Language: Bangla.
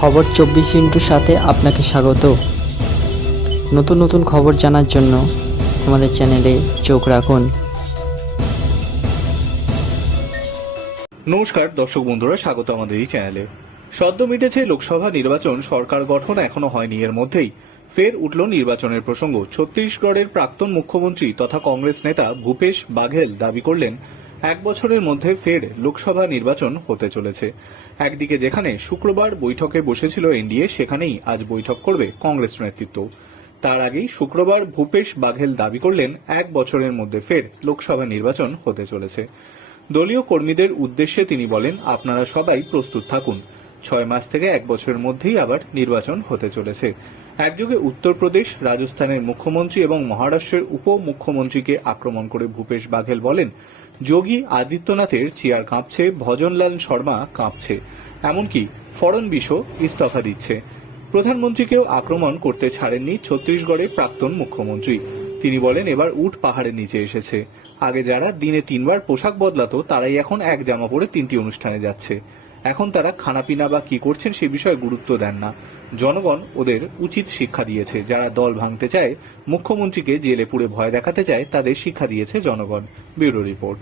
খবর চব্বিশ ইন্টুর সাথে আপনাকে স্বাগত। নতুন নতুন খবর জানার জন্য আমাদের চ্যানেলে চোখ রাখুন। নমস্কার, দর্শক বন্ধুরা, স্বাগত আমাদের এই চ্যানেলে। সদ্য মিটেছে লোকসভা নির্বাচন, সরকার গঠন এখনও হয়নি। এর মধ্যেই ফের উঠল নির্বাচনের প্রসঙ্গ। ছত্তিশগড়ের প্রাক্তন মুখ্যমন্ত্রী তথা কংগ্রেস নেতা ভূপেশ বাঘেল দাবি করলেন এক বছরের মধ্যে ফের লোকসভা নির্বাচন হতে চলেছে। একদিকে যেখানে শুক্রবার বৈঠকে বসেছিল এনডিএ, সেখানেই আজ বৈঠক করবে কংগ্রেস নেতৃত্ব। তার আগেই শুক্রবার ভূপেশ বাঘেল দাবি করলেন, এক বছরের মধ্যে ফের লোকসভা নির্বাচন হতে চলেছে। দলীয় কর্মীদের উদ্দেশ্যে তিনি বলেন, আপনারা সবাই প্রস্তুত থাকুন। ছয় মাস থেকে এক বছরের মধ্যেই আবার নির্বাচন হতে চলেছে। একযোগে উত্তরপ্রদেশ, রাজস্থানের মুখ্যমন্ত্রী এবং মহারাষ্ট্রের উপ মুখ্যমন্ত্রীকে আক্রমণ করে ভূপেশ বাঘেল বলেন যোগী আদিত্যনাথের চেয়ার কাঁপছে, ভজনলাল শর্মা কাঁপছে, এমনকি ফড়নবিশও ইস্তফা দিচ্ছে। প্রধানমন্ত্রীকেও আক্রমণ করতে ছাড়েননি ছত্তিশগড়ের প্রাক্তন মুখ্যমন্ত্রী। তিনি বলেন, এবার উট পাহাড়ের নিচে এসেছে। আগে যারা দিনে তিনবার পোশাক বদলাতো, তারাই এখন এক জামা পরে তিনটি অনুষ্ঠানে যাচ্ছে। এখন তারা খানাপিনা বা কি করছেন সে বিষয়ে গুরুত্ব দেন না। জনগণ ওদের উচিত শিক্ষা দিয়েছে। যারা দল ভাঙতে চায়, মুখ্যমন্ত্রীকে জেলে পুড়ে ভয় দেখাতে চায়, তাদের শিক্ষা দিয়েছে জনগণ। Bureau report.